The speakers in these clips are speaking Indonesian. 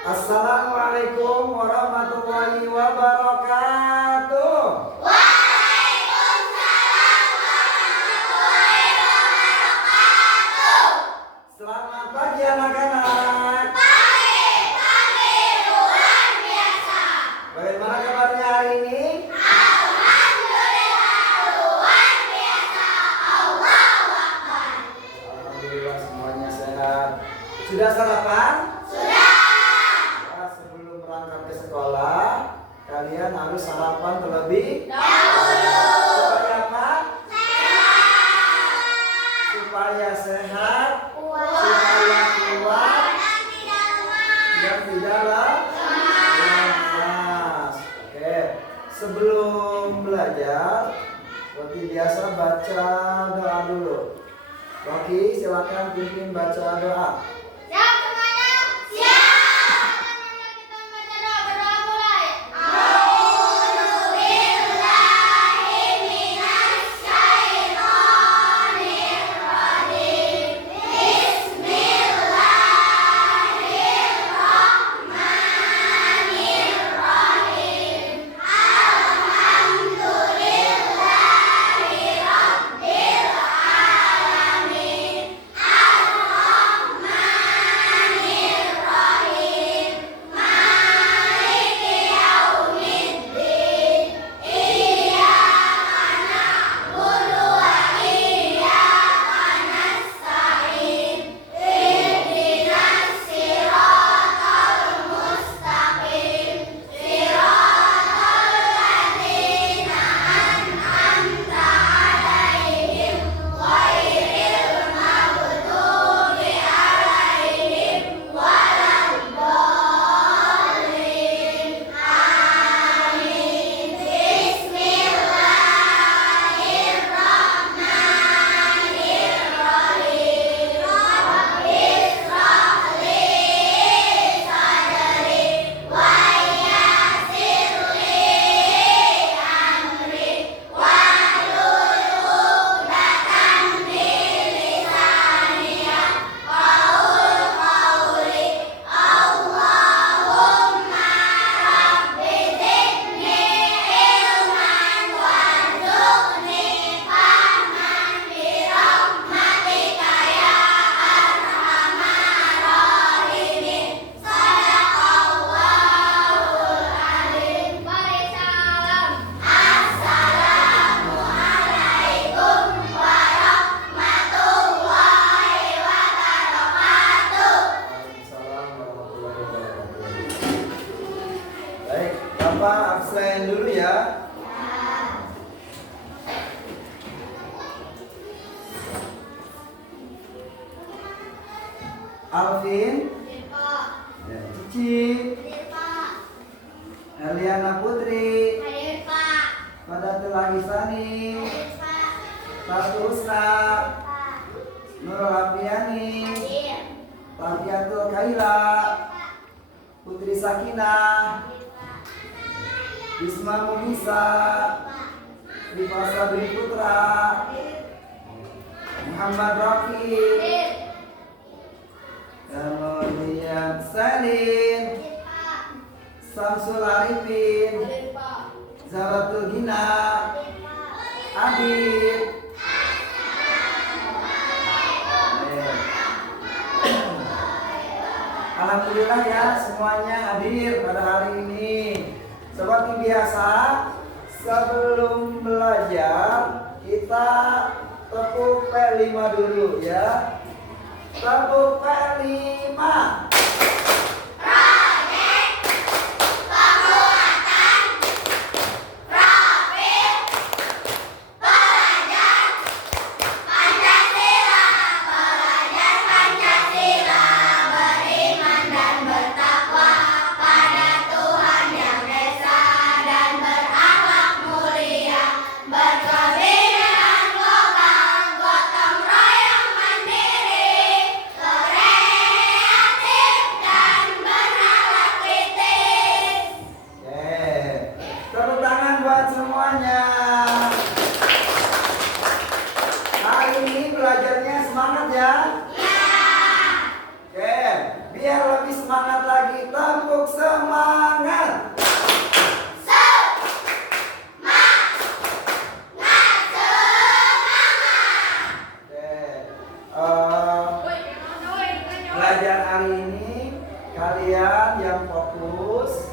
Assalamualaikum warahmatullahi wabarakatuh. Waalaikumsalam warahmatullahi wabarakatuh. Selamat pagi anak-anak. Pagi luar biasa. Bagaimana kabarnya hari ini? Alhamdulillah luar biasa. Allahu Akbar. Alhamdulillah semuanya sehat. Sudah sarapan? Sudah. Ya, sebelum berangkat ke sekolah, kalian harus sarapan terlebih Dahulu. supaya apa? Sehat. Supaya sehat, Kuat. supaya kuat Dan tidak lemah. dan tidak lemas. Oke, sebelum belajar, seperti biasa baca doa dulu. Rocky, silakan pimpin baca doa. Siap semuanya? Siap. Kita baca doa, berdoa mulai. A'udzubillahi minasyaitonirrajim. Bismillahirrahmanirrahim. Alhamdulillahi rabbil alamin. Ar-Rahmanirrahim. Maliki yaumiddin. Iyyaka na'budu wa iyyaka nasta'in. Ihdinas siratal mustaqim. Siratal ladzina an'amta 'alaihim ghairil maghdubi 'alaihim waladdallin. Amin. Bismillahirrahmanirrahim. Rabbi ishrah li sadri wa yassir li amri wahlul 'uqdatam min lisani yafqahul qawli. Allahumma rabbi zidni ilman warzuqni fahman birahmatika ya arhamar rahimin. Shadaqallahul azim. Mari salam. Assalamualaikum warahmatullahi wabarakatuh. Waalaikumsalam warahmatullahi wabarakatuh. Baik, Bapak absen dulu ya. Alvin, Pak. ya, Cici, Hadir Pak. Eliana Putri, Hadir Pak. Padatul Agisani, Hadir Pak. Ratu Husna, Pak. Nurul Apriani, Hadir. Tafiatul Kaila, Putri Sakinah, Hadir Pak. Bisma Munisa, Pak. Rifa Sabri Putra, Muhammad Rafi, Hadir. kemudian Selin, Hadir Pak. Samsul Arifin, Hadir Pak. Zaratul Gina, Hadir Pak. Adit. Alhamdulillah ya semuanya hadir pada hari ini. Seperti biasa, sebelum belajar kita tepuk P5 dulu ya. Tepuk P5. Project penguatan profil pelajar Pancasila. Pelajar Pancasila beriman dan bertakwa pada Tuhan Yang Esa dan berakhlak mulia, berkebinekaan global, gotong royong mandiri, kreatif dan bernalar kritis. Tepuk tangan buat semuanya. Hari ini belajarnya semangat ya. Ya. Oke, biar lebih semangat lagi, Belajar hari ini kalian yang fokus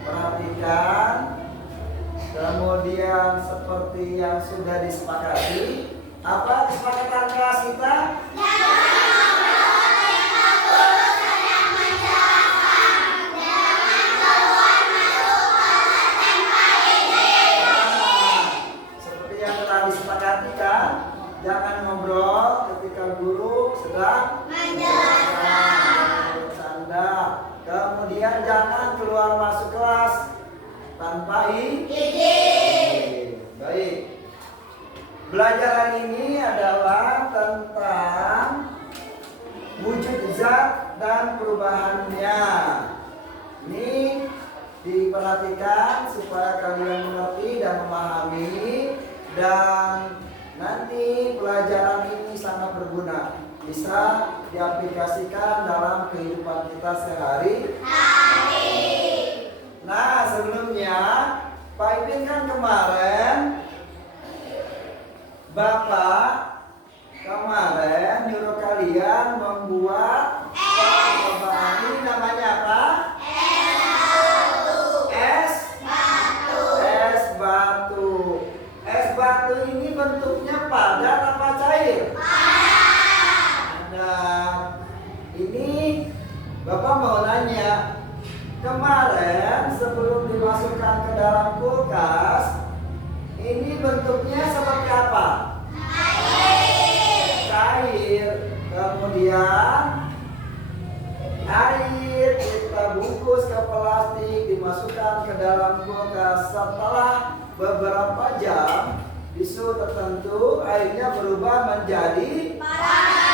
perhatikan, kemudian seperti yang sudah disepakati. Apa kesepakatan kelas kita? Seperti yang telah disepakati kan, jangan ngobrol ketika guru sedang bercanda. Kemudian jangan keluar masuk kelas tanpa izin. Baik. Belajar hari ini adalah tentang wujud zat dan perubahannya. Ini diperhatikan supaya kalian mengerti dan memahami, dan nanti pelajaran ini sangat berguna, bisa diaplikasikan dalam kehidupan kita sehari-hari. Nah, sebelumnya Pak Ipin kan kemarin, Bapak kemarin nyuruh kalian membuat percobaan. Ini namanya apa? Es batu. Es batu ini bentuknya padat apa cair? Nah, ini Bapak mau nanya, kemarin sebelum dimasukkan ke dalam kulkas, ini bentuknya seperti apa? Cair. Kemudian air kita bungkus ke plastik, dimasukkan ke dalam kulkas. Setelah beberapa jam di suhu tertentu, airnya berubah menjadi padat.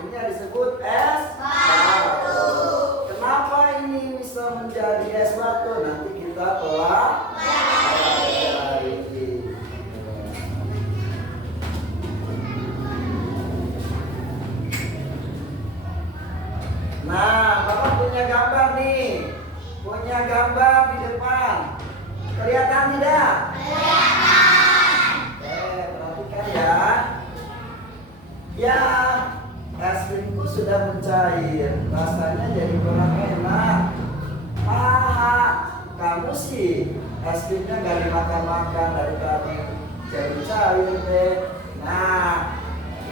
Ini disebut es batu. Kenapa ini bisa menjadi es batu? Nanti kita pelajari. Nah, Bapak punya gambar nih. Punya gambar di depan. Kelihatan tidak? Kelihatan. Perhatikan ya. Ya, es krimku sudah mencair. Rasanya jadi kurang enak. Kamu sih es krimnya gak dimakan-makan dari tadi, jadi cair deh. Nah,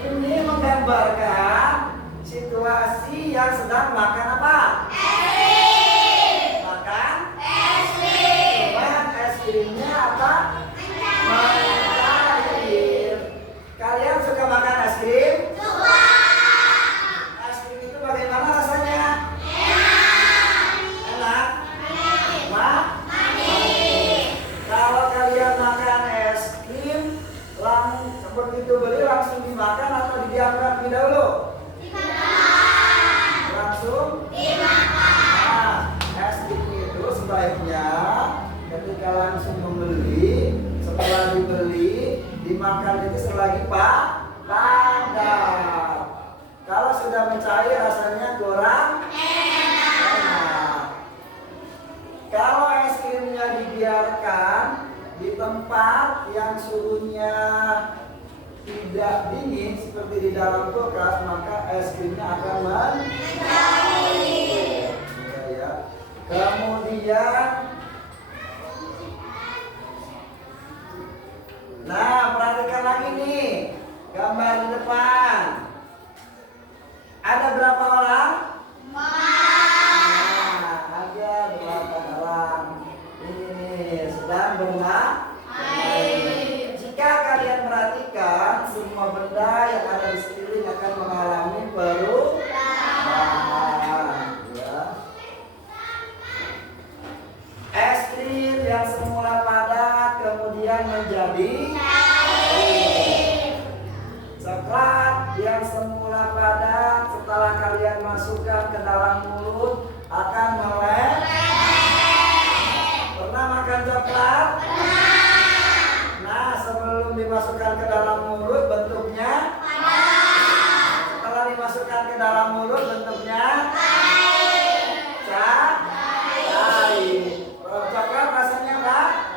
ini menggambarkan situasi yang sedang makan apa? Makan es krim. Cuman es krimnya apa? Mencair. Kalian suka makan es krim? Suka. Es krim itu bagaimana rasanya? Enak. Manis. Kalau kalian makan es krim, begitu beli langsung dimakan atau didiamkan lebih dahulu? Langsung dimakan. Nah, es krim itu sebaiknya ketika langsung membeli, setelah dibeli, dimakan itu selagi padat. Kalau sudah mencair rasanya kurang enak. Kalau es krimnya dibiarkan di tempat yang suhunya tidak dingin seperti di dalam kulkas, maka es krimnya akan mencair. Ya. Kemudian, nah perhatikan lagi nih gambar di depan. Ada berapa orang? Ada 8 orang. Ini sedang bermain. Jika kalian perhatikan, semua benda yang ada di sekeliling akan mengalami perubahan. Ya. Es krim yang semula padat kemudian menjadi coklat yang semula padat setelah kalian masukkan ke dalam mulut akan meleleh. Pernah makan coklat? Nah, sebelum dimasukkan ke dalam mulut bentuknya setelah dimasukkan ke dalam mulut bentuknya cair. Coklat rasanya apa?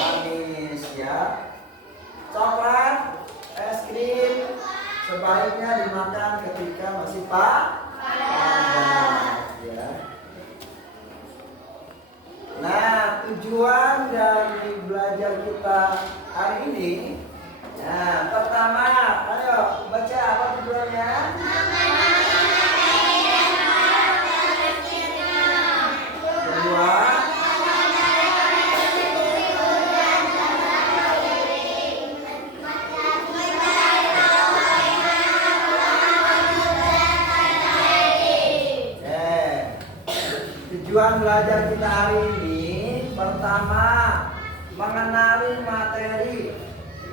Manis ya. Coklat, es krim, sebaiknya dimakan ketika masih panas ya. Nah, tujuan dari belajar kita hari ini, nah, pertama, ayo baca apa tujuannya? Kedua, tujuan belajar kita hari ini, pertama, mengenali materi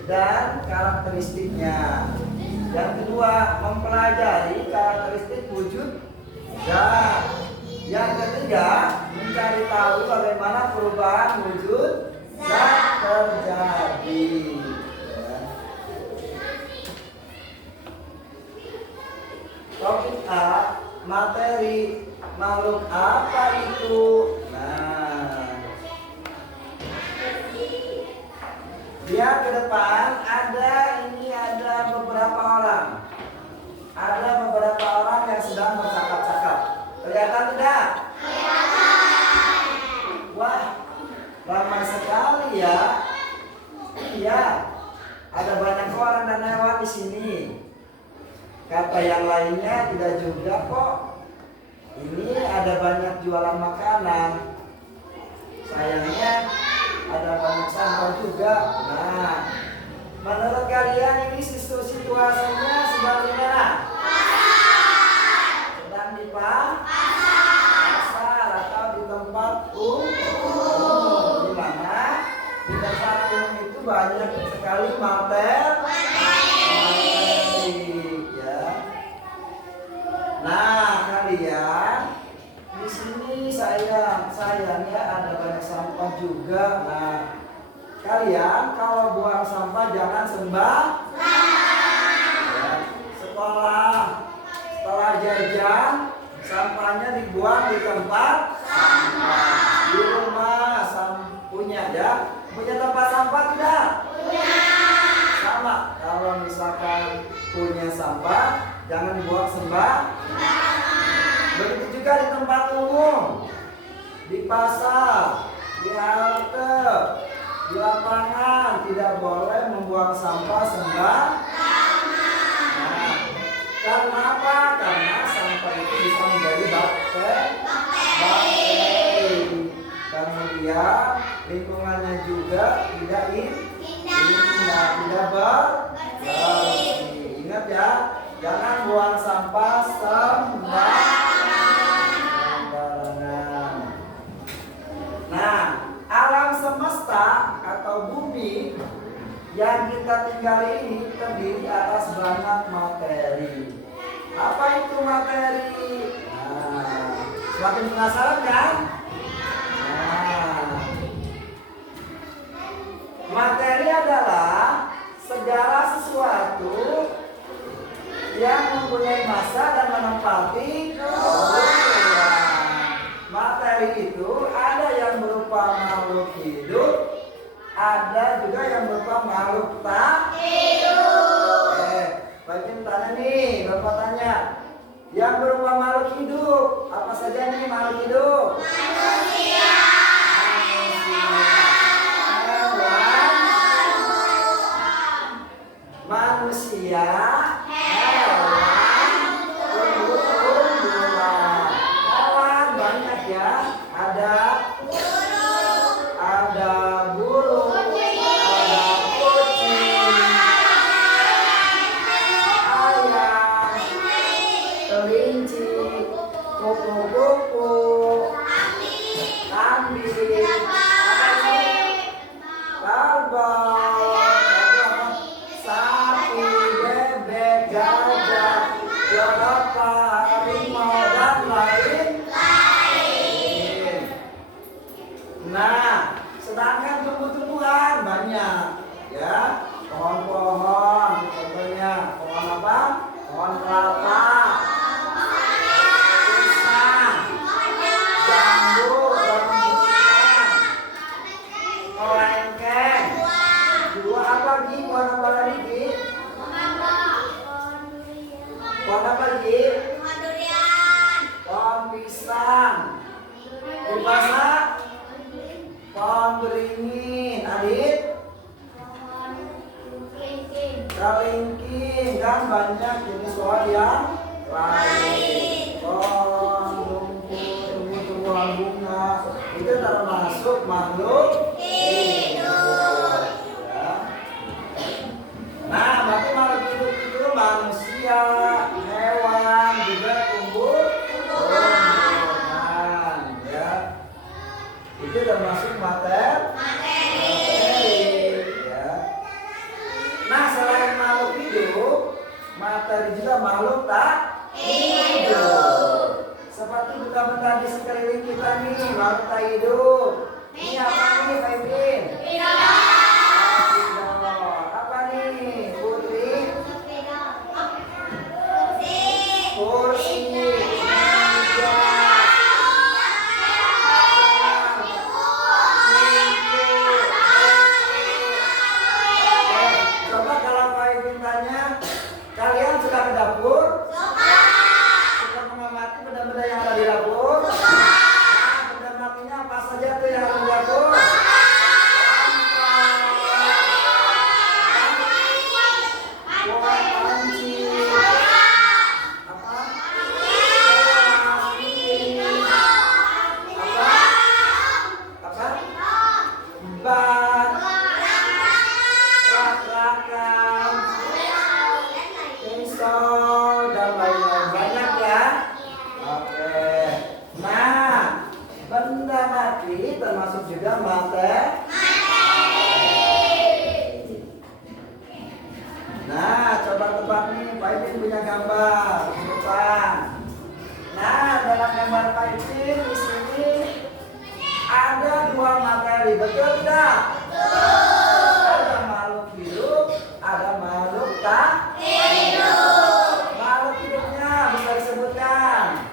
dan karakteristiknya. Yang kedua, mempelajari karakteristik wujud zat. Yang ketiga, mencari tahu bagaimana perubahan wujud zat terjadi. Topik A, materi. Makhluk apa itu? Nah, lihat ke depan, ada beberapa orang. Ada beberapa orang yang sedang bercakap-cakap. Kelihatan tidak? Kelihatan. Wah, ramai sekali ya. Iya, ada banyak orang dan hewan di sini. Kata yang lainnya tidak juga kok. Ini ada banyak jualan makanan. Sayangnya ada banyak sampah juga. Nah, menurut kalian ini situasinya sedang di mana? Sedang di pasar atau di tempat umum. Di mana? Di tempat umum itu banyak sekali materi. Ya. Nah, kalian di sini sayangnya ada banyak sampah juga. Nah, kalian kalau buang sampah jangan sembarangan. Setelah jajan, sampahnya dibuang di tempat sampah. Di rumah punya tempat sampah tidak? Punya. Sama, kalau misalkan punya sampah jangan dibuang sembarangan. Begitu juga di tempat umum, di pasar, di halte, di lapangan, tidak boleh membuang sampah sembarangan. Nah, karena apa? Karena sampah itu bisa menjadi bakteri. Kemudian lingkungannya juga tidak indah, tidak bersih. Ingat ya, jangan buang sampah sembarangan. Nah, alam semesta atau bumi yang kita tinggali ini terdiri atas banyak materi. Apa itu materi? Nah, semakin penasaran kan? Nah, materi adalah segala sesuatu yang mempunyai massa dan menempati ruang. Materi itu ada yang berupa makhluk hidup, ada juga yang berupa makhluk tak hidup. Bagian tanya nih, Bapak tanya. Yang berupa makhluk hidup, apa saja nih makhluk hidup? Manusia. Manusia, hewan, tumbuh-tumbuhan. Hewan banyak ya. Ada burung, ada kucing, ayam, kelinci, kupu-kupu, kambing, barbel, sapi, bebek, gajah, jerapah, harimau, dan lain-lain. Nah, sedangkan tumbuh-tumbuhan banyak ya. Pohon-pohon, contohnya pohon apa? Pohon kelapa, pisang, jambu, rambutan, kelengkeng. Dua apa lagi? Pohon apa lagi? jenis pohon yang lain. Pohon, tumbuh-tumbuhan bunga itu termasuk makhluk hidup. Ya. Nah, berarti makhluk hidup itu manusia, hewan, juga tumbuh-tumbuhan. Ya. Itu termasuk materi. Ya. Nah, selain makhluk hidup, materi juga makhluk tak hidup. Seperti benda-benda di sekeliling kita nih, makhluk tak hidup. Ini apa nih, Pak Ibin? Apa nih, Putri? Kursi, meja, coba kalau Pak Ibin tanya, kalian suka ke dapur? Suka mengamati benda-benda yang ada di dapur? Nah, benda matinya apa saja tuh yang ada di dapur? Panci, apa? Apa? Ban, rak-rakan, pisau, dan lain-lain banyak ya. Oke. Nah, benda mati termasuk juga materi. Nah, coba tebak nih, Pak Ipin punya gambar di depan. Nah, dalam gambar Pak Ipin di sini ada dua materi, betul tidak? Ada makhluk hidup, ada makhluk tak hidup. Makhluk hidupnya bisa disebutkan.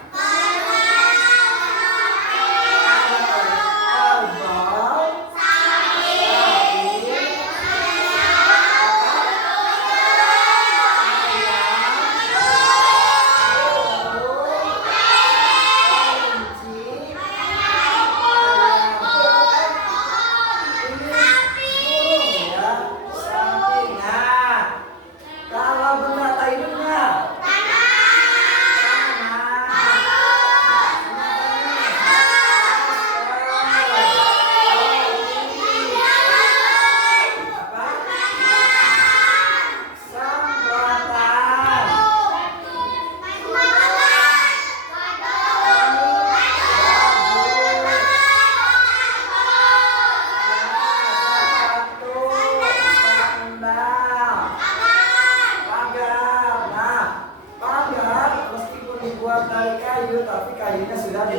Tapi kayunya sudah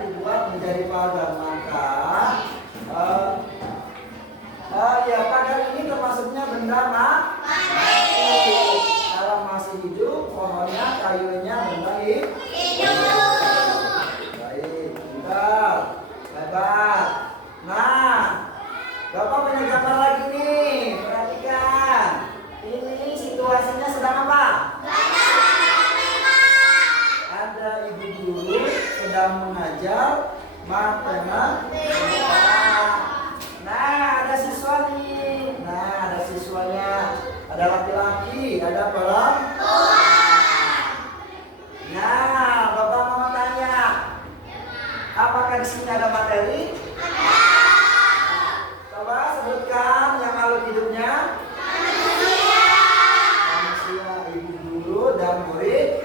dibuat menjadi pagar. Maka ya pagar ini termasuknya benda mati. Kalau masih hidup, pohonnya, kayunya benda hidup. Baik, pintar, hebat. Nah, Bapak punya gambar lagi nih. Perhatikan. Ini situasinya sedang apa? Ada ibu guru sedang mengajar matematika. Nah, ada siswa nih. Nah, ada siswanya. Ada laki-laki, ada perempuan. Nah, Bapak mau tanya, apakah di sini ada materi? Coba sebutkan yang makhluk hidupnya. Manusia, ibu guru, dan murid.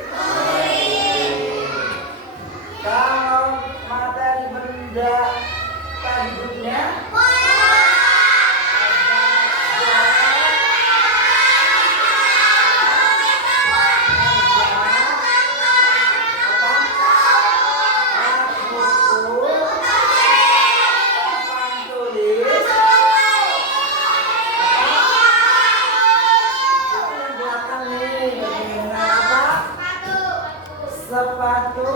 Kalau materi benda tak hidupnya, sepatu.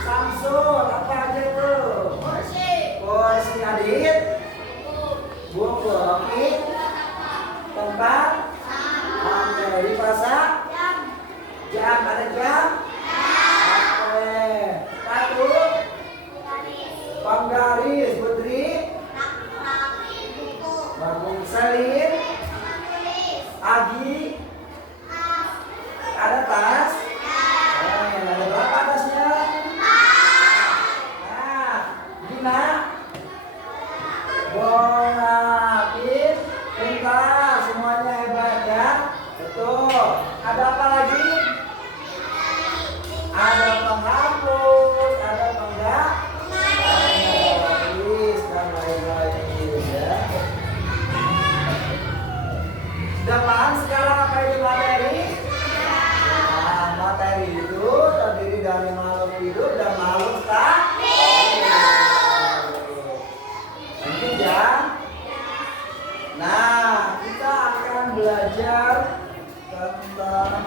Samsul, apa aja tuh? Kursi adit, buku roki, tempat, di pasar, jam, ada jam. Oke, sepatu, penggaris, putri, Bagus. Selin, Agi, ada tas? Ada berapa tasnya? Nah, Gina, Bonapit, pintar, semuanya hebat ya. Betul. Ada apa lagi? Ada penghapus, ada penggak? Bagus dan lain-lain ya. Sudah paham sekarang apa itu materi? Nah, materi itu terdiri dari makhluk hidup dan makhluk tak hidup. Lanjut ya. Nah, kita akan belajar tentang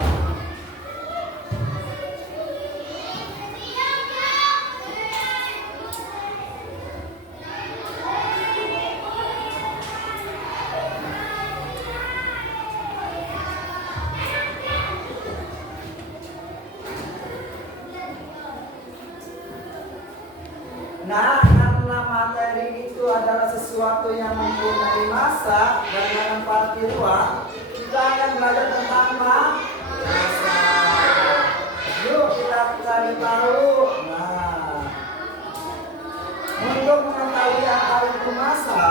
karena materi itu adalah sesuatu yang mempunyai massa dan menempati ruang, kita akan belajar tentang massa. Yuk kita cari tahu. Nah, untuk mengetahui apa itu massa,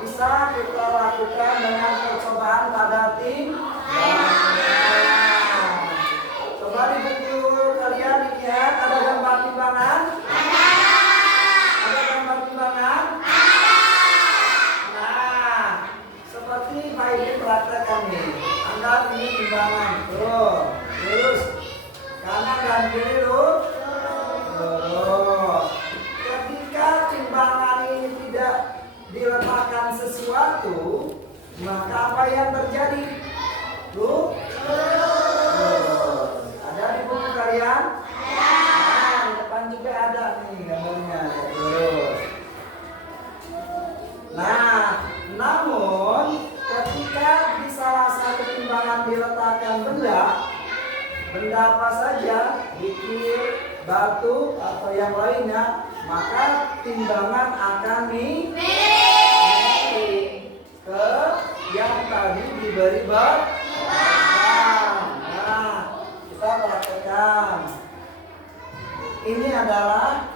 bisa kita lakukan dengan percobaan pada timbangan. Coba di buku kalian dilihat ada gambar timbangan. Nah, seperti Pak Ibu praktekkan nih. Anggap ini timbangan. Tuh, lurus. Kanan dan kiri lurus. Ketika timbangan ini tidak diletakkan sesuatu, maka apa yang terjadi? Tuh. Ada di buku kalian? Nah, di depan juga ada nih gambarnya. Terus. Nah, namun ketika di salah satu timbangan diletakkan benda apa saja, bikir, batu atau yang lainnya, maka timbangan akan miring ke yang tadi diberi beban. Nah, kita praktekkan. Ini adalah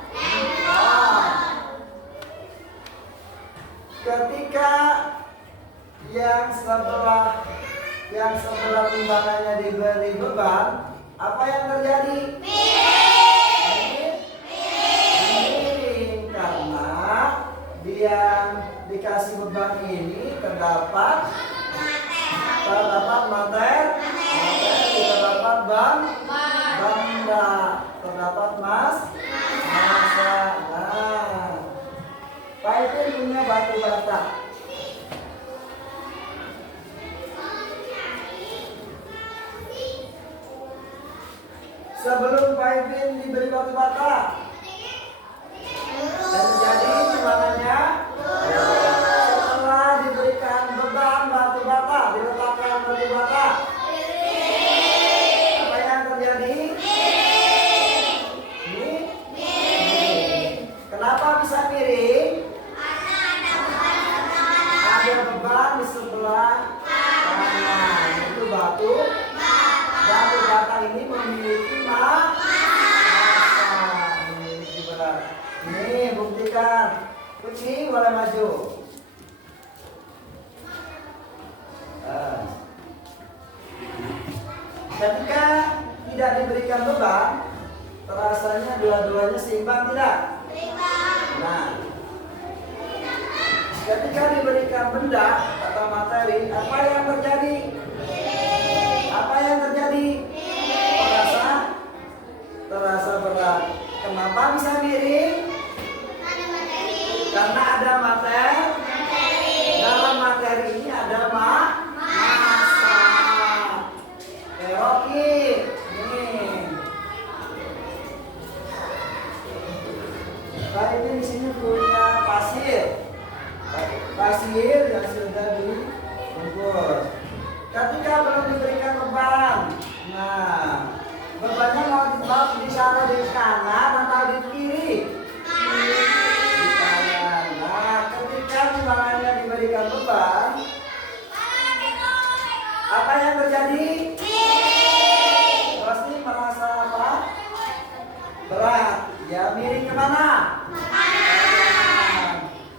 ketika yang sebelah timbangannya diberi beban, apa yang terjadi? Miring karena dia dikasih beban ini terdapat materi, terdapat benda, terdapat massa. Nah, Pak Ipin punya batu bata. Sebelum Pak Ipin diberi batu bata, dan jadi timbangannya setelah diberikan beban batu bata, diletakkan batu bata, apa yang terjadi? Kenapa bisa miring? Ada beban di sebelah kanan. Itu batu bata ini memiliki massa. Memiliki berat. Ini buktikan. Kucing boleh maju. Ketika tidak diberikan beban, terasanya dua-duanya seimbang tidak? Nah, ketika diberikan benda atau materi, apa yang terjadi? Terasa berat. Kenapa bisa miring? Karena ada materi. Dalam materi ini ada massa. Oke, nih. Pak ini di sini punya pasir yang sudah dibungkus. Ketika belum diberikan beban, nah bebannya mau ditaruh di kanan atau di kiri? Di kanan. Nah, ketika timbangannya diberikan memberikan beban, apa yang terjadi? Pasti merasa apa? Berat. Ya, miring kemana?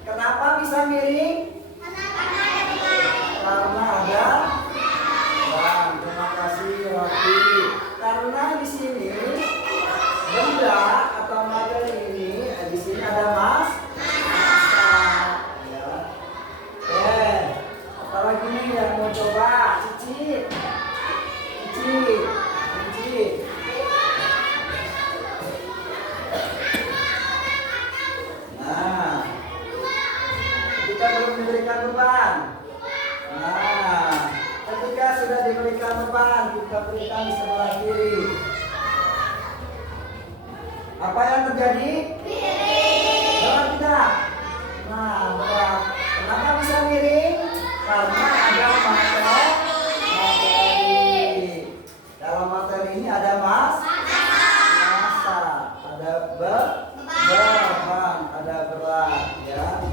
Kenapa bisa miring? Karena ada beban. Terima kasih Rocky. Karena di sini benda atau materi ini di sini ada massa. Ya. Oke. Apalagi nih yang mau coba cicip. Nah, ketika belum diberikan beban. Nah, ketika sudah diberikan beban, kita berikan di sebelah kiri. Apa yang terjadi? Berat tidak? Nah, berat. Kenapa bisa miring? Karena ada materi. Dalam materi ini ada massa, ada beban, ada berat, ya.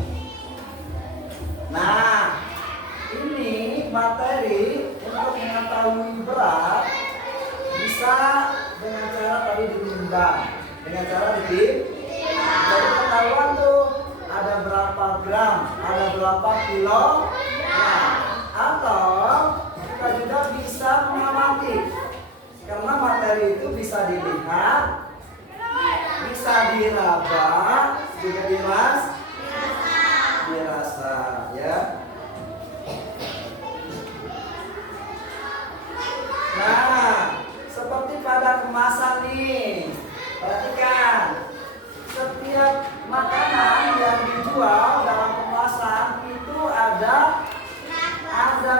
Nah, ini materi untuk mengetahui berat bisa dengan cara tadi ditimbang, dengan cara ditimbang. Jadi ketahuan tuh ada berapa gram, ada berapa kilo. Nah, atau kita juga bisa mengamati. Karena materi itu bisa dilihat, bisa diraba, juga dirasa, ya. Nah, seperti pada kemasan nih, perhatikan, setiap makanan yang dijual dalam kemasan itu ada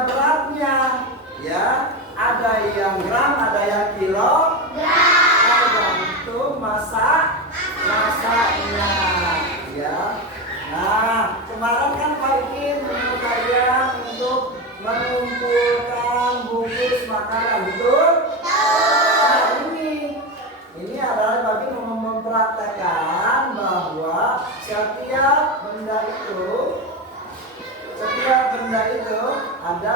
beratnya, ya. Ada yang gram, ada yang kilo, tergantung masaknya, ya. Nah, kemarin kan Pak Ikin menyuruh kalian untuk mengumpulkan bungkus makanan, betul? Nah, ini adalah Pak Ikin mempraktekkan bahwa setiap benda itu ada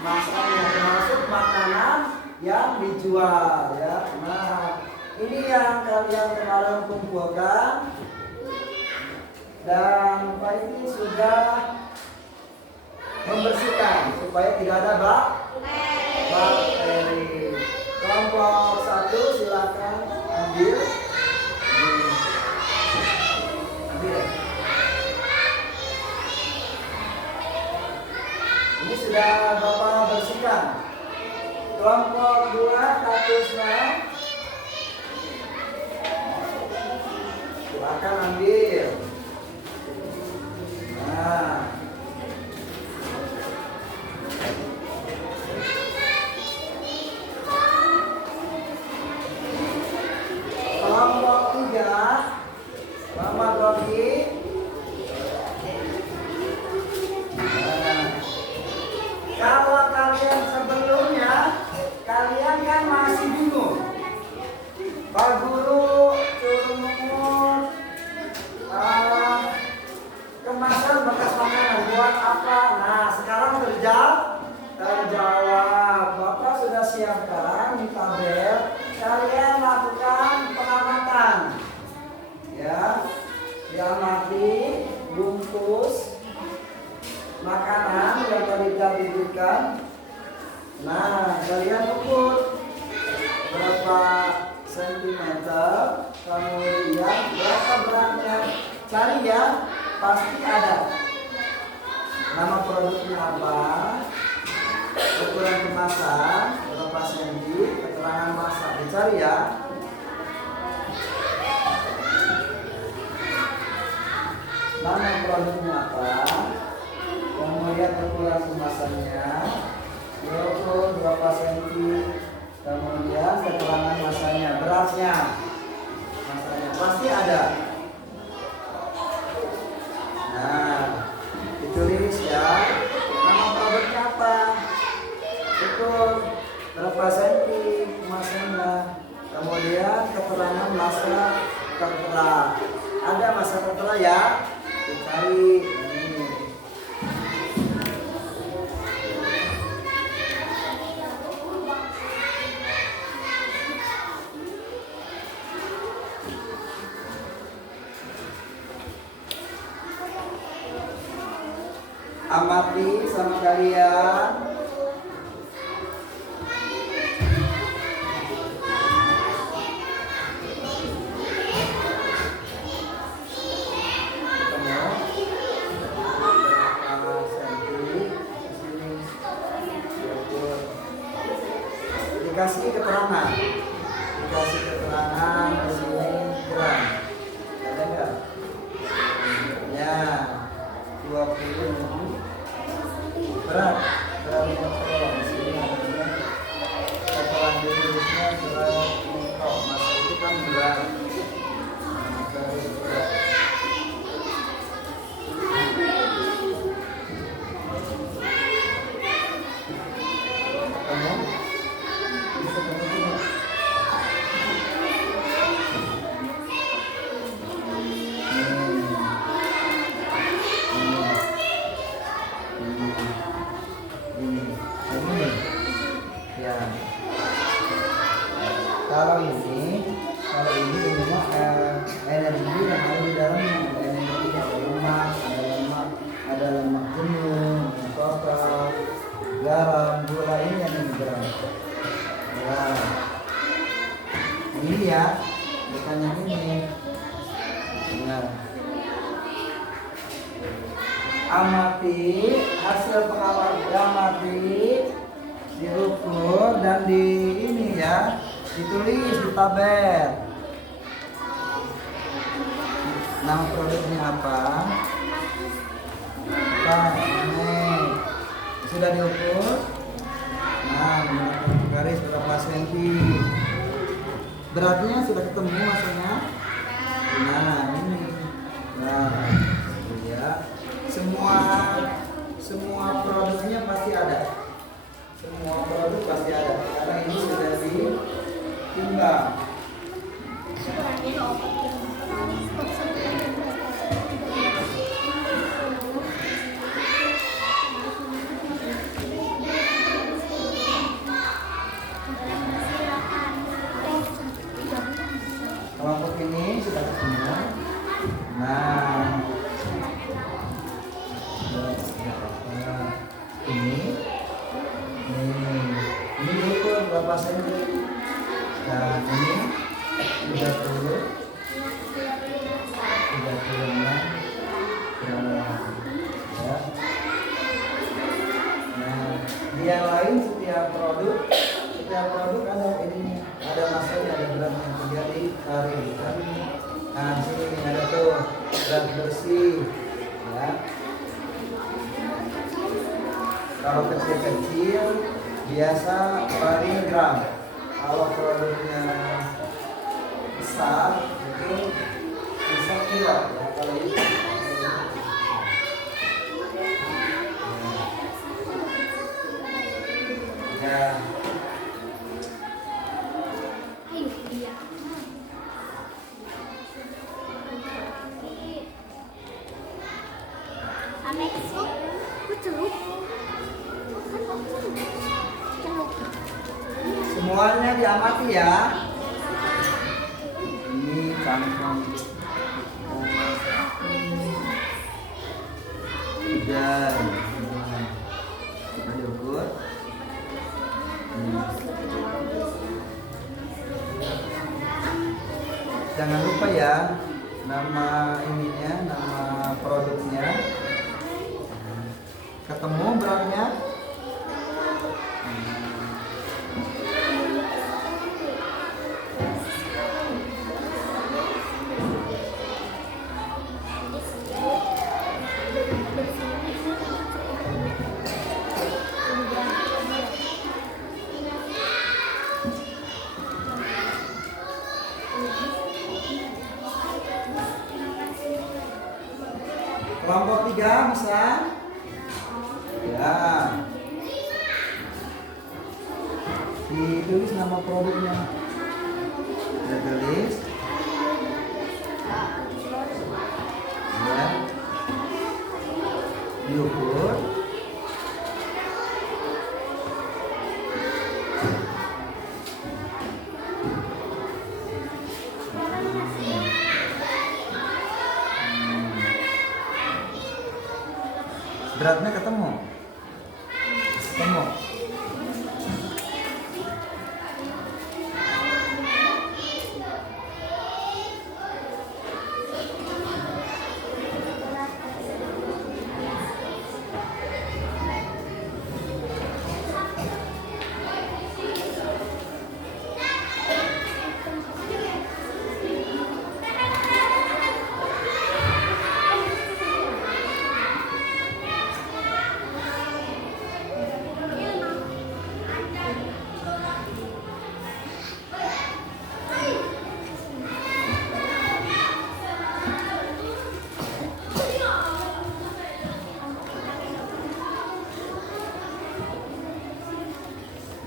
masanya, termasuk makanan yang dijual, ya. Nah, ini yang kalian kemarin kumpulkan dan Pak ini sudah membersihkan supaya tidak ada bakteri. Kelompok 1 silakan ambil. Ini sudah Bapak bersihkan. Kelompok 2 statusnya. Silakan ambil. Nah. Kelompok 3 Muhammad Rocky. Kalau kalian sebelumnya, kalian kan masih bingung. Pak Guru suruh mengut kemasan bekas makanan buat apa? Nah, sekarang terjawab. Bapak sudah siapkan di tabel. Kalian lakukan pengamatan, ya. Diamati bungkus makanan yang tadi kita diberikan. Nah, kalian ukur berapa sentimeter, kemudian berapa beratnya. Cari ya, pasti ada. Nama produknya apa, ukuran kemasan, berapa senti, keterangan massa. Dicari ya. Nama produknya apa, kemudian ukuran kemasannya, diukur berapa senti, kemudian keterangan masanya, beratnya, masanya pasti ada. Nah, ditulis ya, nama produknya apa, ukur berapa senti kemasannya, kemudian keterangan masa tertera. Ada masa tertera ya, dicari ini. Amati sama kalian. Dikasih keterangan di sini gram, ada nggak? Ya, 20 berat mikron. Di sini ada keterangan ditulisnya berat mikron. Masa itu kan berat. Kalau ini memang energi yang ada di dalamnya, ada energi, ada lemak jenuh, total, garam, gula, ini yang dibilang. Nah, ini ya, bukan yang ini. Nah, amati hasil amati, diukur dan di ini ya. Ditulis di tabel. Nama produknya apa? Ini sudah diukur. Nah, menggunakan garis berapa senti? Beratnya sudah ketemu maksudnya. Nah, ini. Nah, ya. Semua produknya pasti ada. Semua produk pasti ada. Karena ini sudah ditimbang. Kelompok ini sudah ketemu. Nah, ini ukur berapa senti? Dan ini 30, 36 gram. Ya. Nah, di yang lain setiap produk ada ini, ada masanya, ada beratnya, jadi hari. Nah, di sini ada tuh berat bersih, ya. Kalau kecil-kecil biasa per gram. Kalau produknya besar itu bisa kilo ya. Kalau ini ya. Semuanya diamati ya. Ini kantong dan kita diukur. Jangan lupa ya nama ininya, nama produknya. Ketemu beratnya. Kelompok 3 bisa? Ya. Ditulis nama produknya. Ditulis. Ya. Diukur. beratnya ketemu. Ketemu.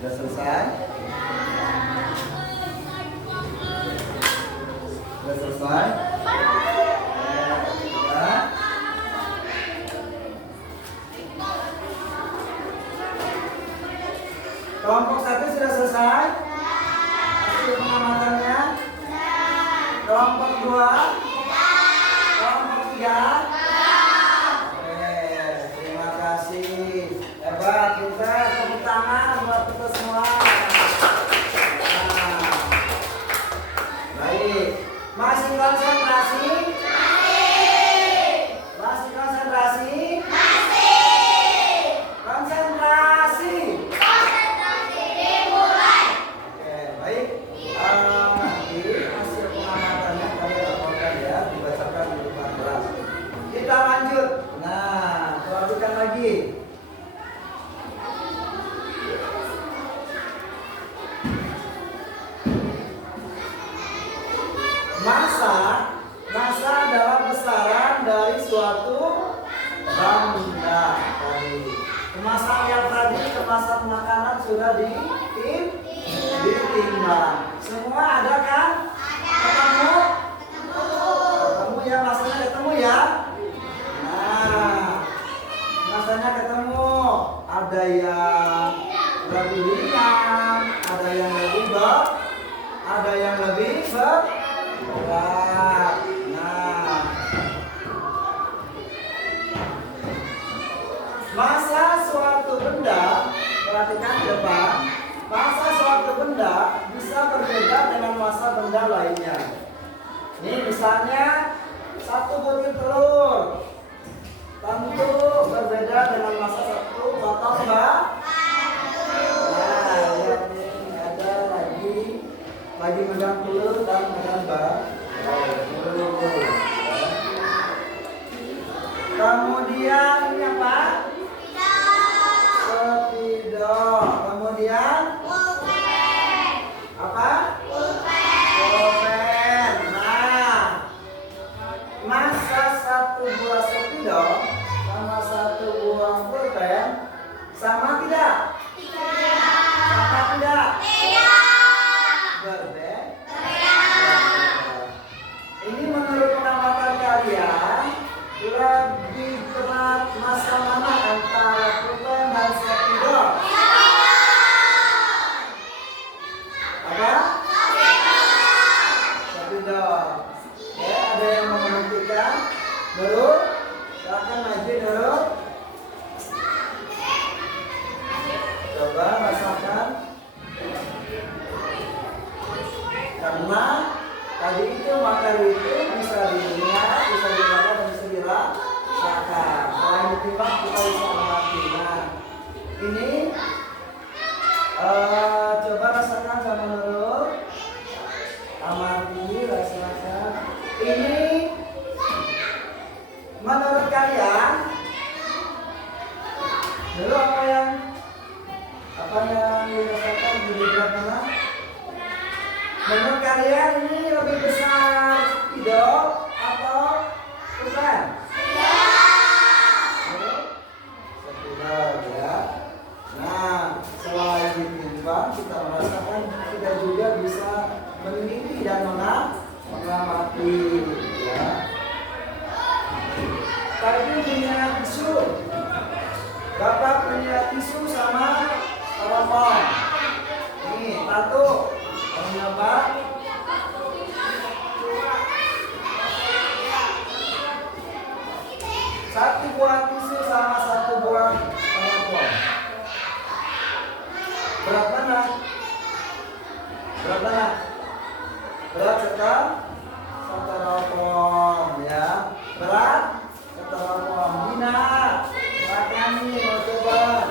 Sudah selesai? Sudah selesai? Ya. Kelompok 1 sudah selesai? Hasil pengamatannya? Kelompok 2? Kelompok 3? Oke, terima kasih. Hebat, kita tepuk tangan buat kita semua. Nah, baik, masih konsentrasi? Masih konsentrasi? Konsentrasi. Oke, baik. Nanti hasil pengamatannya kalian laporkan ya, dibacakan di depan kelas. Kita lanjut. Nah, perhatikan lagi. Massa adalah besaran dari suatu benda tadi. Kemasan yang tadi, kemasan makanan sudah ditimbang. Semua ada kan? Ketemu? Ketemu ya, masanya ketemu ya? Nah, masanya ketemu. Ada yang lebih ringan, ada yang lebih berat, ada yang lebih berat. Nah, massa suatu benda, perhatikan di depan. Massa suatu benda bisa berbeda dengan massa benda lainnya. Ini misalnya 1 butir telur, tentu berbeda dengan massa 1 potong batu. Nah, lihat nih, ada lagi megang telur dan megang batu. Kemudian ini apa? Spidol. Kemudian apa? Pulpen. Nah, massa 1 buah spidol sama 1 buah pulpen sama tidak? Sama tidak? Berbeda. Ini menurut pengamatan kalian lebih berat massa mana antara pulpen dan spidol? Apa? Spidol. Ya, ada yang mau membuktikan? Dulu, silakan maju dulu. Coba rasakan. Karena tadi itu materi itu bisa dilihat, bisa dibaca dan bisa dirasakan. Selain ditimbang kita bisa mengerti. Nah, ini coba rasakan sama Nurul. Amati, rasakan. Ini menurut kalian dulu apa yang dirasakan di beberapa mana? Menurut kalian ini lebih besar spidol atau pulpen? Spidol ya. Nah, selain ditimbang kita merasakan kita juga bisa meneliti dan mengamati ya. Tadi punya tisu, Bapak punya tisu sama teropong. Nih, satu. Apa? Satu buah tisu sama 1 Berat mana? Berat seteropong ya. Berat seteropong. Dina, beratnya nih mau coba.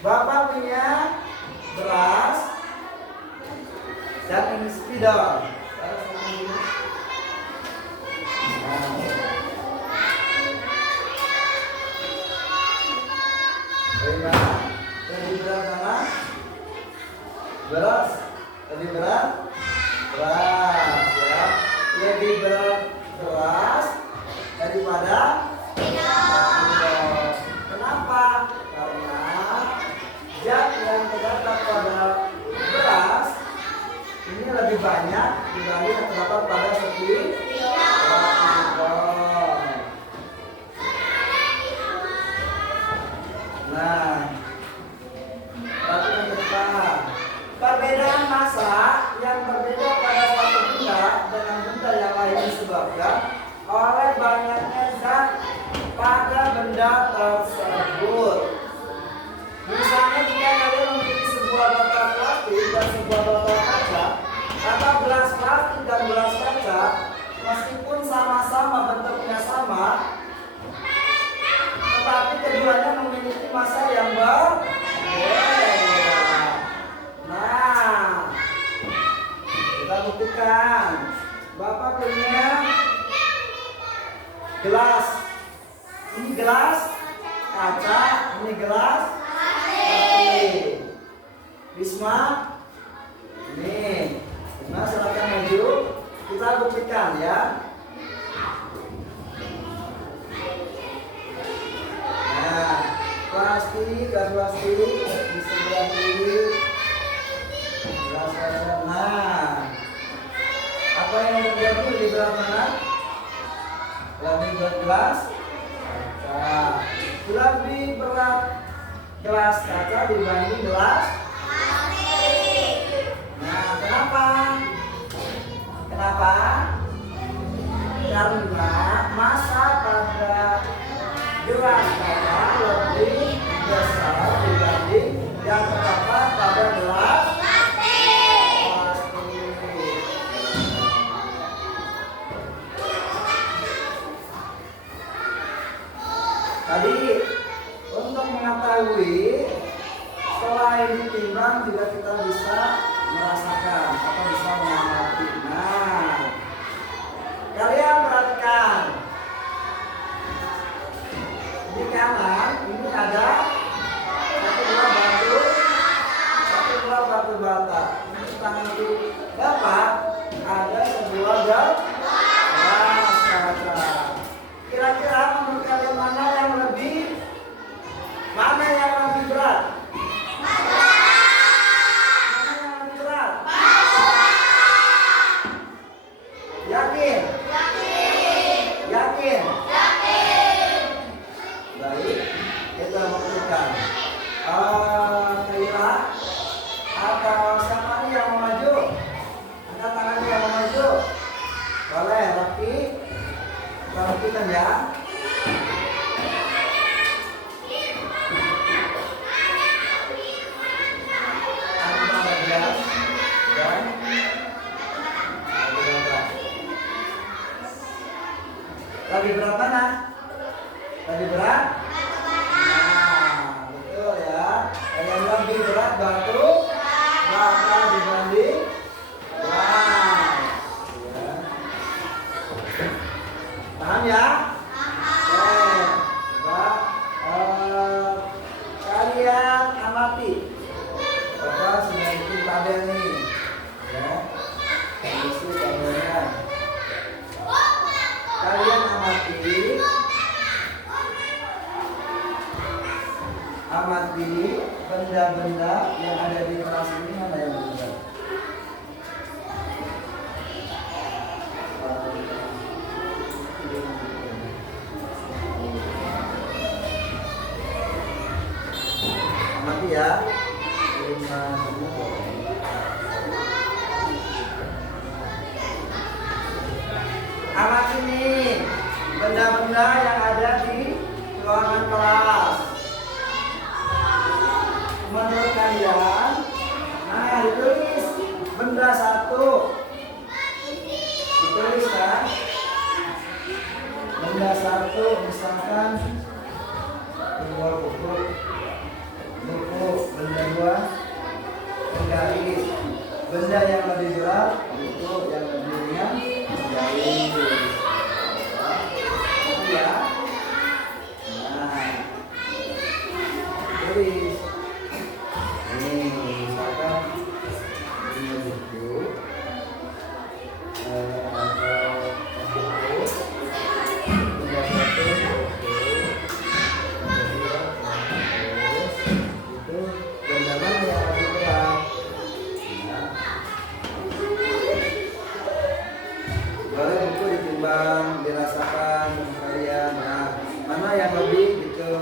Bapak punya beras dan ini spidol. Lebih berat mana? Beras. Lebih berat? Beras ya. Lebih berat beras daripada spidol. Kenapa? Karena zat yang terdapat pada beras ini lebih banyak dibanding yang terdapat pada spidol. Nah, tapi yang depan perbedaan massa yang berbeda pada suatu benda dengan benda yang lain disebabkan oleh banyaknya zat pada benda tersebut. Misalnya jika kalian memiliki sebuah botol plastik dan sebuah botol kaca, atau gelas plastik dan gelas kaca, meskipun sama-sama bentuknya sama, tetapi keduanya memiliki massa yang berbeda. Nah, kita buktikan. Bapak punya gelas. Ini gelas kaca, ini gelas plastik. Risma, ini. Risma silakan maju. Kita buktikan ya. Nah, plastik, gas plastik di sebelah kiri, gelas kaca. Nah, apa yang terjadi di belah mana? Lebih berat gelas kaca. Lebih berat gelas kaca dibanding gelas plastik. Nah, kenapa? Kenapa? Karena massa pada gelas kaca lebih besar dibanding yang terdapat pada gelas plastik. Tadi untuk mengetahui selain ditimbang juga kita bisa merasakan atau bisa mengamati. Nah, kalian perhatikan. Di kanan ini ada satu buah batu bata. Di tangan kiri Bapak ada sebuah gelas kaca. Kira-kira menurut kalian mana yang lebih berat? Mana yang lebih berat? Yakin? Yakin? Baik, kita buktikan. Kira atau siapa nih yang mau maju? Angkat tangannya yang mau maju. Boleh, tapi kita buktikan ya. Lebih berat mana? Lebih berat? Nah, betul ya. Yang lebih berat batu bata dibanding gelas. Ya. Paham ya? Coba kalian amati. Bapak sudah bikin tabel nih. Ya. Isi tabelnya. Kalian amati benda-benda yang ada di kelas ini mana yang benar? Amati ya. Amati nih. benda-benda yang ada di ruangan kelas. Menurut kalian, nah ditulis benda satu, ditulis kan? Benda satu misalkan sebuah buku, benda dua, penggaris. Benda yang lebih berat, buku yang lebih ringan, penggaris. Ya. Nah, tulis. Ini misalkan ini buku atau buku benda satu itu benda mana yang lebih berat? Nah, boleh buku ditimbang, dirasakan kalian. Nah, mana yang lebih gitu?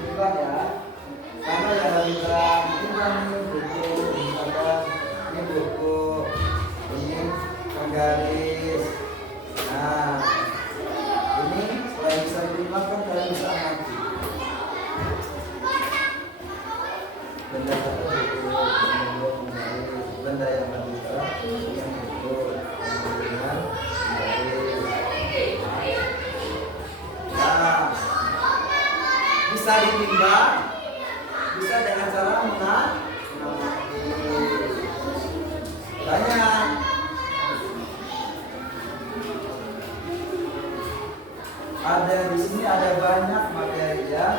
Timbang ya. Mana yang lebih berat? Timbang ini buku, misalkan ini buku, ini penggaris. Nah, ini selain bisa ditimbang kan kalian bisa amati. Benda satu buku, benda dua penggaris. Benda yang lebih berat ini buku, kemudian penggaris. Nah, bisa ditimbang, bisa dengan cara mengamati. Banyak. Ada di sini ada banyak materi ya.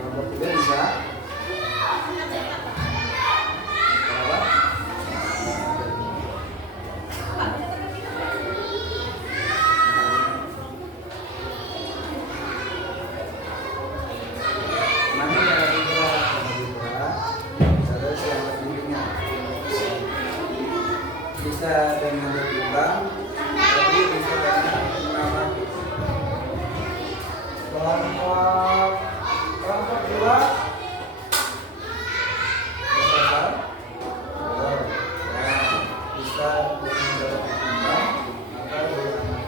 Nomor 3 bisa. Apa? Mana yang lebih berat? Yang lebih berat. Terus yang lebih ringan. Bisa dengan ditimbang, tapi bisa dengan mengamati. Kelompok dua selesai. Nah, bisa dengan ditimbang atau mengamati.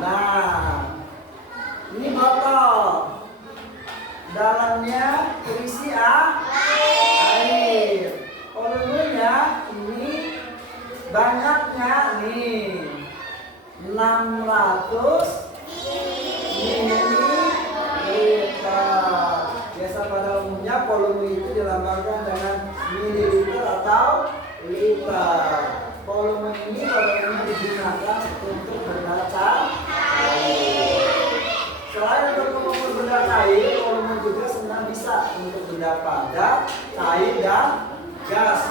Nah, ini botol. Dalamnya terisi air. Volumenya ini banyaknya nih 600 mililiter. Biasa pada umumnya volume itu dilambangkan dengan mililiter atau liter. Volume ini pada umumnya digunakan untuk benda cair. Selain untuk mengukur benda cair, volume juga sebenarnya bisa untuk benda padat, cair dan gas.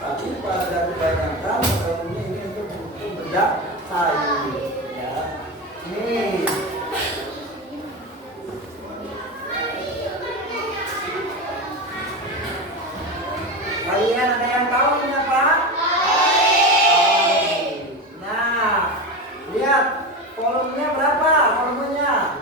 Tapi pada kebanyakan umumnya ini untuk benda cair. Ya. Nih. Kalian ada yang tahu ini apa? Nah, lihat volumenya berapa? Volumenya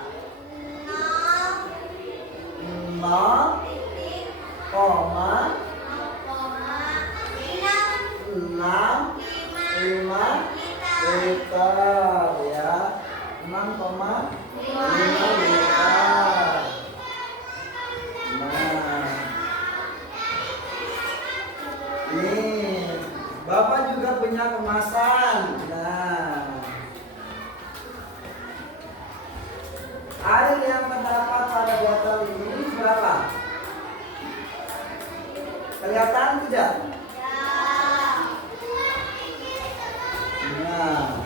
0,65 liter ya. 6,5 liter. Nah, nih, Bapak juga punya kemasan. Nah, air yang terdapat pada botol ini berapa? Kelihatan tidak? Nah,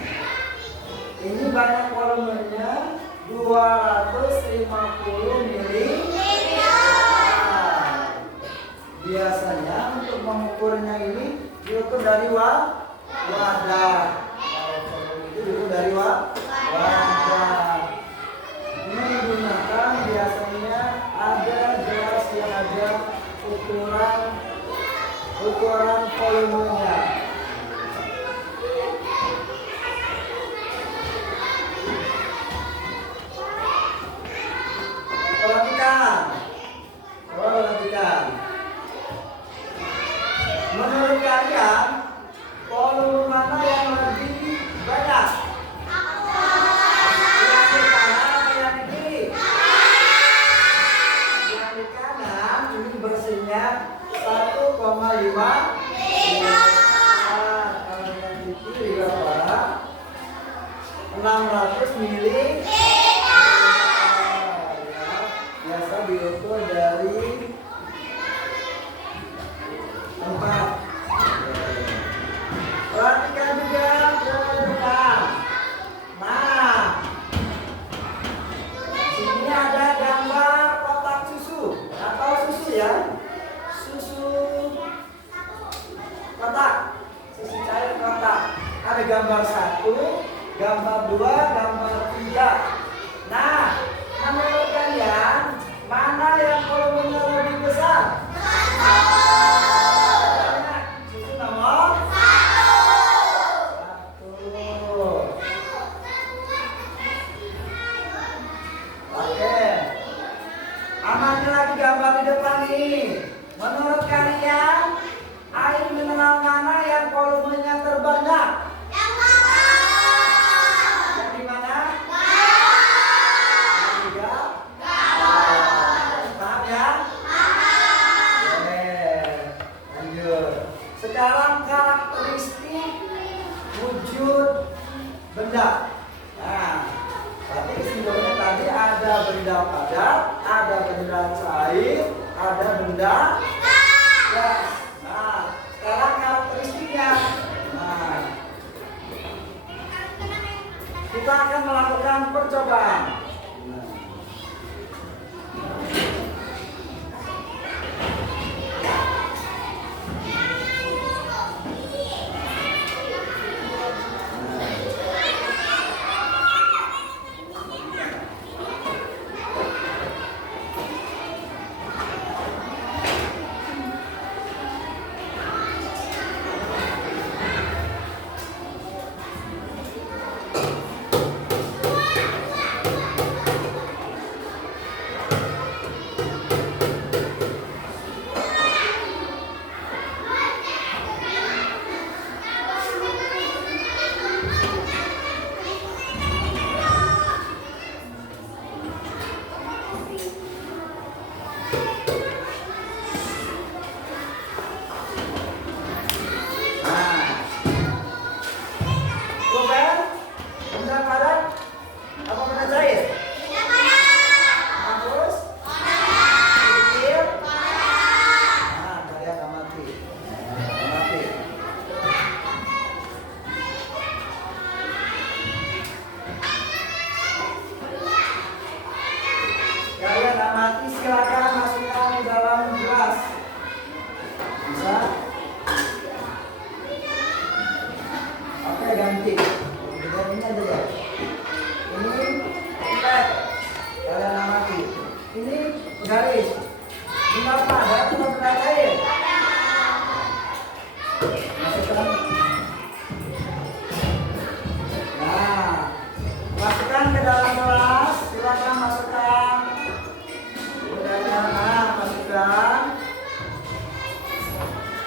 ini banyak volumenya 250 ml. Biasanya untuk mengukurnya ini diukur dari wadah. Kalau volume itu diukur dari wadah. Ini digunakan biasanya ada gelas yang ada ukuran volumenya. Perhatikan. Menurut kalian, volume mana yang lebih banyak? Yang di kanan atau yang di kiri? Yang di kanan ini bersihnya 1,5 liter. Kalau yang di kiri berapa? 600 ml. Biasa diukur dari tempat. Perhatikan juga ke depan. Nah, sini ada gambar kotak susu atau susu ya, susu kotak, susu cair kotak. Ada gambar 1, gambar 2, gambar 3. Nah, menurut kalian mana yang volumenya lebih besar? Susu nomor 1. Oke. Amati lagi gambar di depan ini. Menurut kalian air mineral mana yang volumenya terbanyak? Sekarang karakteristik wujud benda. Nah, tadi simbolnya tadi ada benda padat, ada benda cair, ada benda gas. Nah, sekarang karakteristiknya. Nah, kita akan melakukan percobaan. garis. Benda padat atau benda cair? Masukkan. Nah, masukkan ke dalam gelas. Silakan masukkan. Nah, masukkan.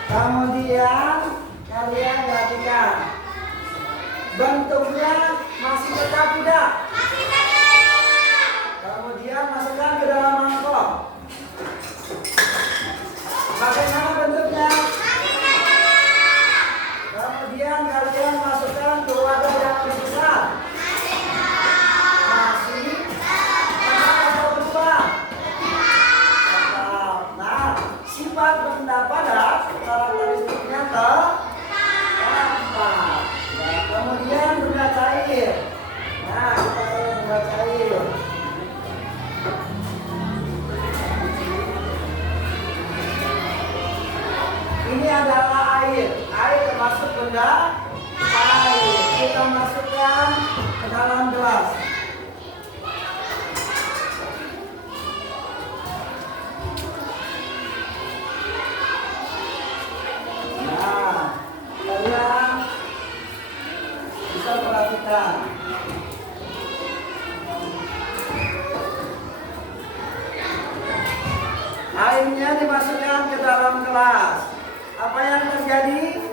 Kemudian kalian perhatikan. Bentuknya masih tetap tidak? Kemudian masukkan ke dalam mangkok. Bagaimana bentuknya? Kemudian kalian masukkan ke wadah yang lebih besar. Masih tetap atau berubah? Tetap. Nah, sifat benda padat karakteristiknya tempat. Ya, kemudian benda cair. Nah, kita lihat benda cair. Ini adalah air. Air termasuk benda air. Kita masukkan ke dalam gelas. Nah, kalian bisa perhatikan. Airnya dimasukkan ke dalam gelas. Apa yang terjadi?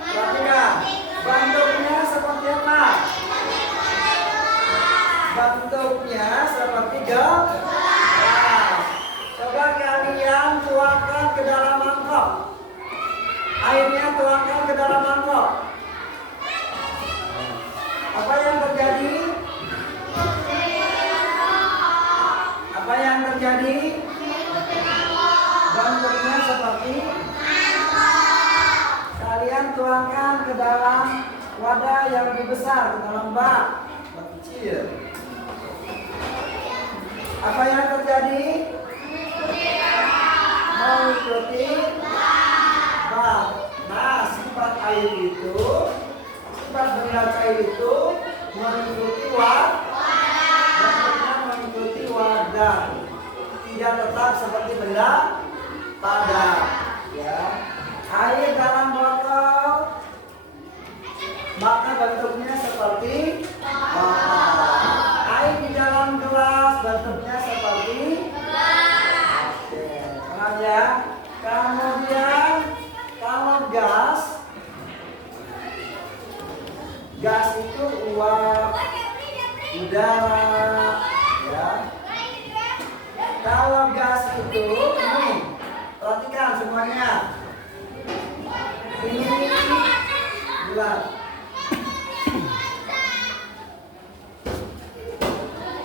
Perhatikan. Bentuknya seperti apa? Bentuknya seperti gelas. Coba kalian tuangkan ke dalam mangkok. Airnya tuangkan ke dalam mangkok. Apa yang terjadi? Apa yang terjadi? Bentuknya seperti kalian tuangkan ke dalam wadah yang lebih besar, ke dalam bak kecil. Apa yang terjadi? Mengikuti bak. Nah, sifat air itu, sifat benda cair itu mengikuti bentuknya mengikuti wadah. Tidak tetap seperti benda padat. Ya. Air dalam botol maka bentuknya seperti botol. Air di dalam gelas bentuknya seperti gelas. Oke, tenang ya. Kemudian kalau gas itu uap udara, ya. Kalau gas itu ini, perhatikan semuanya. Ini bulat.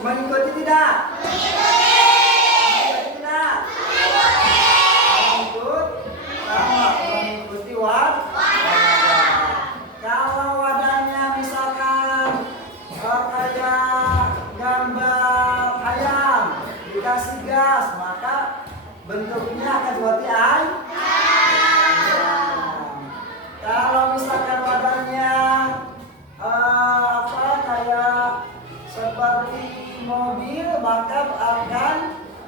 Mengikuti tidak? Mengikuti tidak? Mengikuti wadah. Kalau wadahnya misalkan kayak gambar ayam dikasih gas, maka bentuknya akan seperti ayam. Kalau misalkan wadahnya kayak seperti mobil, maka akan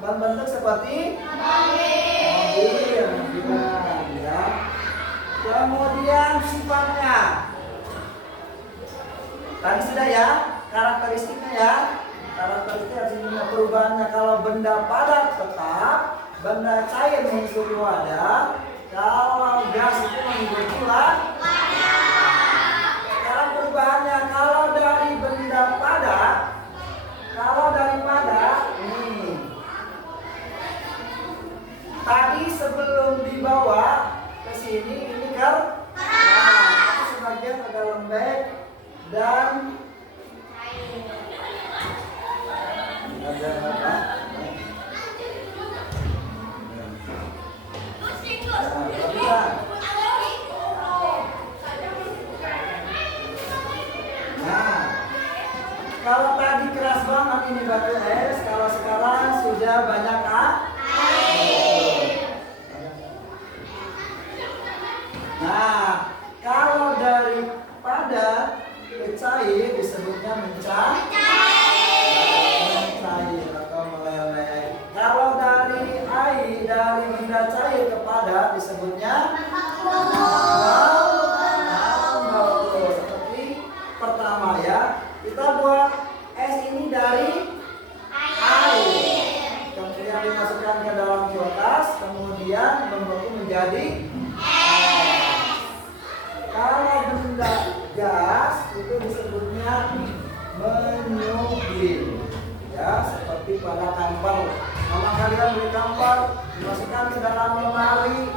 berbentuk seperti mobil. Ya. Kemudian sifatnya. Tadi sudah ya, karakteristiknya ya. Karakteristik artinya perubahannya. Kalau benda padat tetap, benda cair mengikuti wadah. Kalau gas itu mengikuti wadah. Sekarang perubahannya, kalau dari benda padat, ini tadi sebelum dibawa ke sini ini kan, nah, sebagian ada lembek dan ada apa? Nah, kalau tadi keras banget ini batu es, kalau sekarang sudah banyak air. Nah, kalau dari padat ke cair disebutnya mencair atau meleleh. Kalau dari disebutnya seperti pertama ya, kita buat es ini dari air, kemudian dimasukkan ke dalam kulkas, kemudian membeku menjadi es. Kalau benda gas itu disebutnya menyublim ya, seperti pada kamper. Mama kalian beli kamper, dimasukkan ke dalam lemari,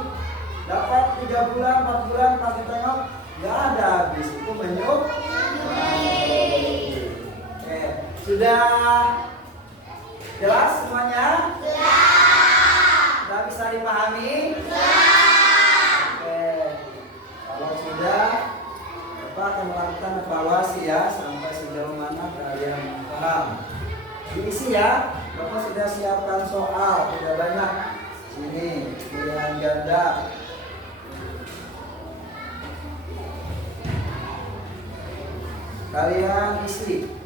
dapat 3 bulan, 4 bulan, pas ditengok nggak ada habis, itu Oke, sudah jelas semuanya? Sudah bisa dipahami? Oke, kalau sudah, Bapak akan melakukan evaluasi ya, sampai sejauh mana kalian paham. Diisi ya, Bapak sudah siapkan soal, tidak banyak. Sini, pilihan ganda. Kalian isi.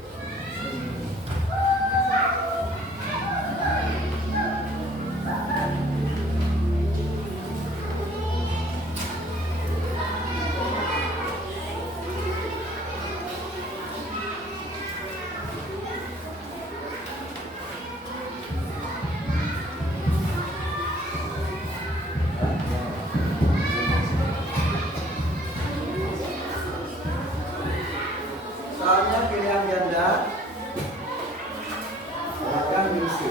Soalnya pilihan ganda, silakan diisi.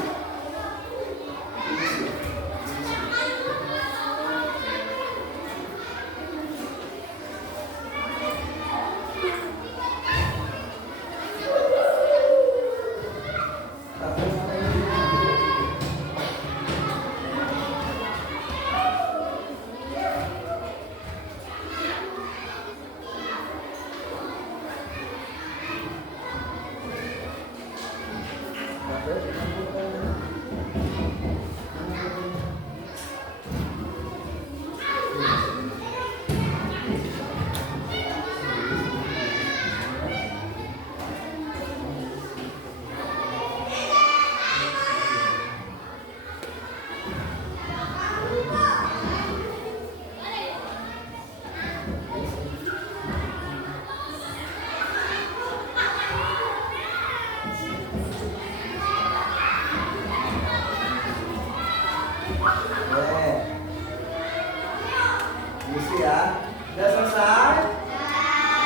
Isi ya. Sudah selesai?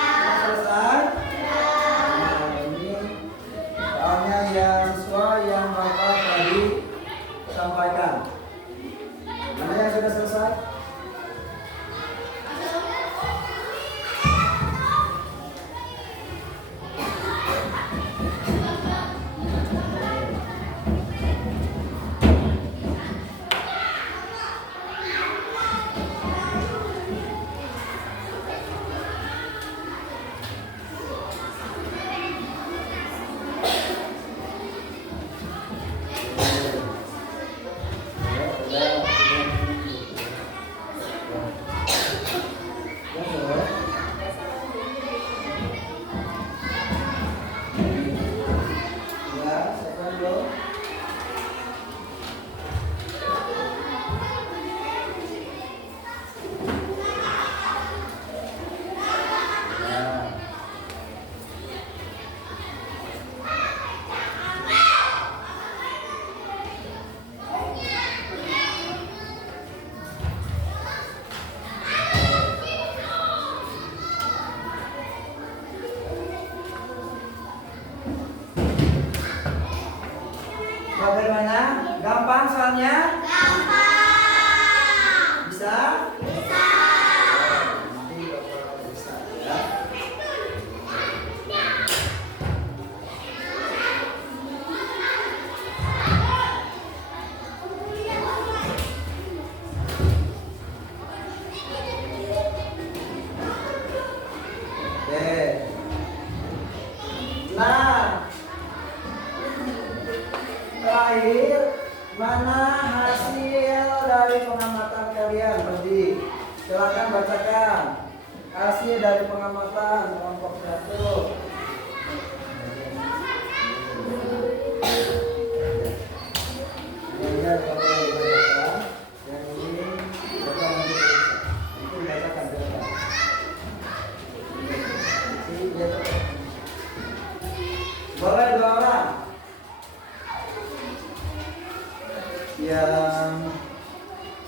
Sudah selesai? Nah, ini soalnya yang sesuai yang Bapak tadi sampaikan. Mana yang sudah selesai? Bagaimana? Gampang soalnya? Gampang. Bisa? Bisa. Nanti Bapak bisa ya. Oke. Nah, terakhir, mana hasil dari pengamatan kalian? Tadi silakan bacakan hasil dari pengamatan kelompok 1. Yang ini Bapak Yang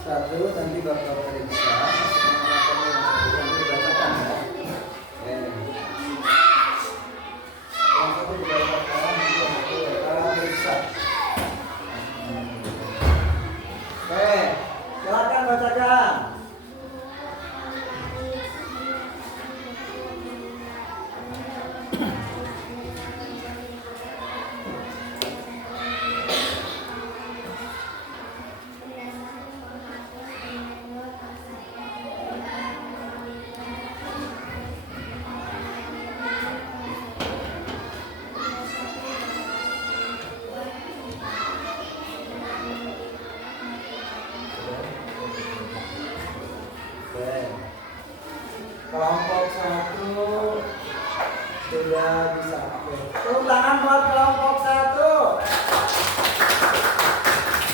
satu nanti bakal periksa. Yang dibacakan ya. Yang satu dibacakan, yang bakal periksa. Oke, silakan bacakan. Kelompok satu sudah bisa. Tepuk tangan buat kelompok satu.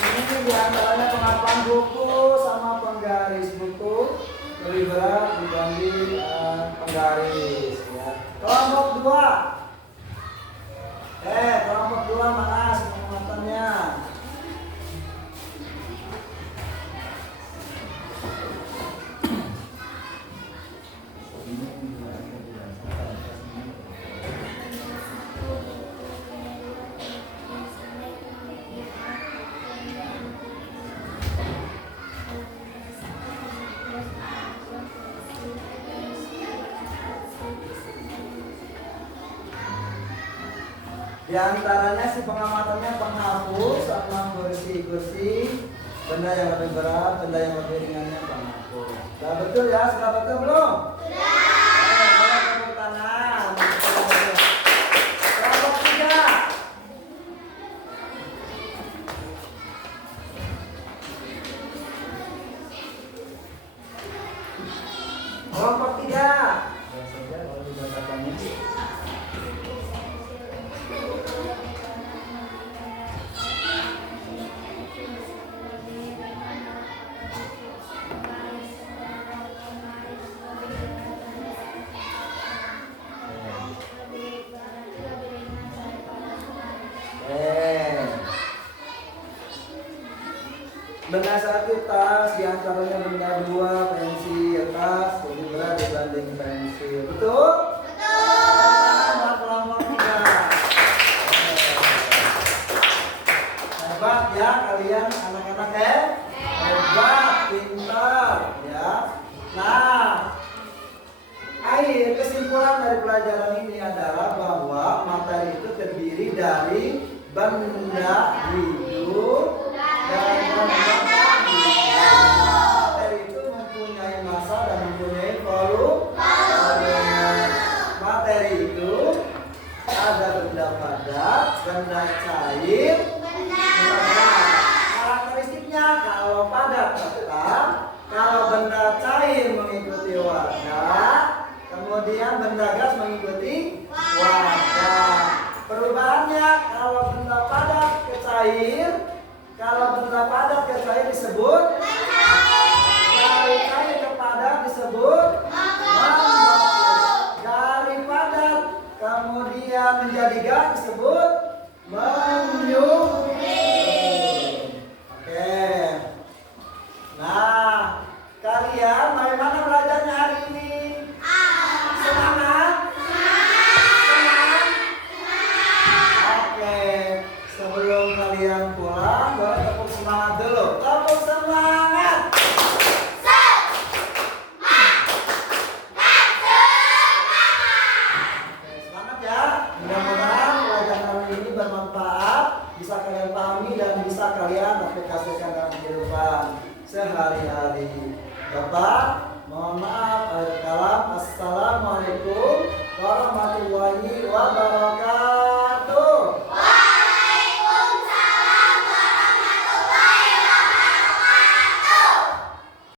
Ini diantaranya pengakuan buku sama penggaris buku lebih berat dibanding penggaris. Ya. Kelompok dua. Kelompok dua mana pengamatannya? Di antaranya si pengamatannya penghapus sama bersih-bersih, benda yang lebih berat, benda yang lebih ringannya penghapus. Sudah betul ya? Sudah betul belum? Sudah. Tepuk tangan. Kelompok tiga. Kelompok tiga. Saja kalau dibacakannya. Benda satu tas, diantaranya benda dua pensil tas lebih berat dibanding pensil. Betul? Betul. Kelompok tiga. Hebat ya kalian anak-anak hebat, pintar ya. Nah, kesimpulan dari pelajaran ini adalah bahwa materi itu terdiri dari benda hidup dan benda mati. Materi itu mempunyai massa dan mempunyai volume. Materi itu ada benda padat, benda cair, benda gas. Karakteristiknya kalau padat tetap, kalau benda cair mengikuti wadah, kemudian benda gas mengikuti wadah. Perubahannya kalau benda padat ke cair, kalau benda padat ke cair disebut dari cair ke padat disebut dari padat kemudian menjadi gas disebut menyusut. Oke. Nah, kalian bagaimana belajarnya hari ini? Semangat? Semangat? Oke. Sebelum kalian pulang, boleh tepuk semangat dulu. Tepuk semangat. Oke, semangat ya. Mudah-mudahan pelajaran hari ini bermanfaat, bisa kalian pahami dan bisa kalian aplikasikan dalam kehidupan sehari-hari. Bapak, mohon maaf, kalam. Assalamualaikum warahmatullahi wabarakatuh.